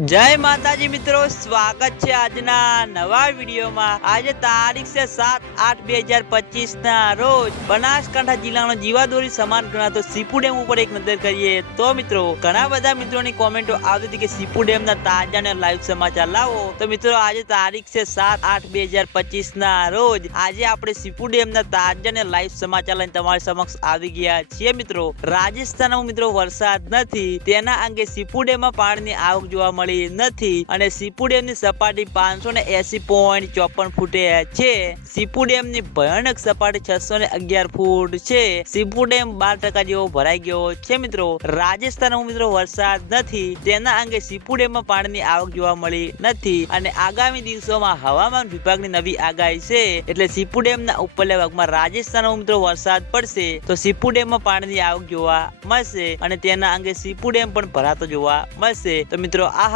જય માતાજી મિત્રો, સ્વાગત છે આજના નવા વિડીયોમાં. આજે તારીખ છે સાત આઠ બે હજાર પચીસ ના રોજ બનાસકાંઠા જિલ્લાનો જીવાદોરી સમાન ગણાતો સીપુ ડેમ ઉપર એક નજર કરીએ તો મિત્રો, ઘણા બધા મિત્રોની કોમેન્ટો આવતી હતી કે સીપુ ડેમ ના તાજા અને લાઈવ સમાચાર લાવો. તો મિત્રો, આજે તારીખ છે સાત આઠ બે હજાર પચીસ ના રોજ આજે આપણે સીપુ ડેમ ના તાજા અને લાઈવ સમાચાર લઈને તમારી સમક્ષ આવી ગયા છીએ મિત્રો. રાજસ્થાનમાં મિત્રો વરસાદ નથી, તેના અંગે સીપુ ડેમમાં પાણીની આવક જોવા મળી નથી અને સીપુ ડેમની સપાટી પાંચસો ને એસી પોઈન્ટ ચોપન ફૂટે છે. સીપુ ડેમની ભયાનક સપાટી છસો ને અગિયાર ફૂટ છે. સીપુ ડેમ બાર ટકા જેવો ભરાઈ ગયો છે મિત્રો. રાજસ્થાનમાં મિત્રો વરસાદ નથી. તેના અંગે સીપુ ડેમમાં પાણીની આવક જોવા મળી નથી અને આગામી દિવસોમાં હવામાન વિભાગની નવી આગાહી છે. એટલે સીપુ ડેમના ઉપરલા ભાગમાં રાજસ્થાનમાં મિત્રો વરસાદ પડશે તો સીપુ ડેમમાં પાણીની આવક જોવા મળશે અને તેના અંગે સીપુ ડેમ પણ ભરાતો જોવા મળશે. તો મિત્રો આ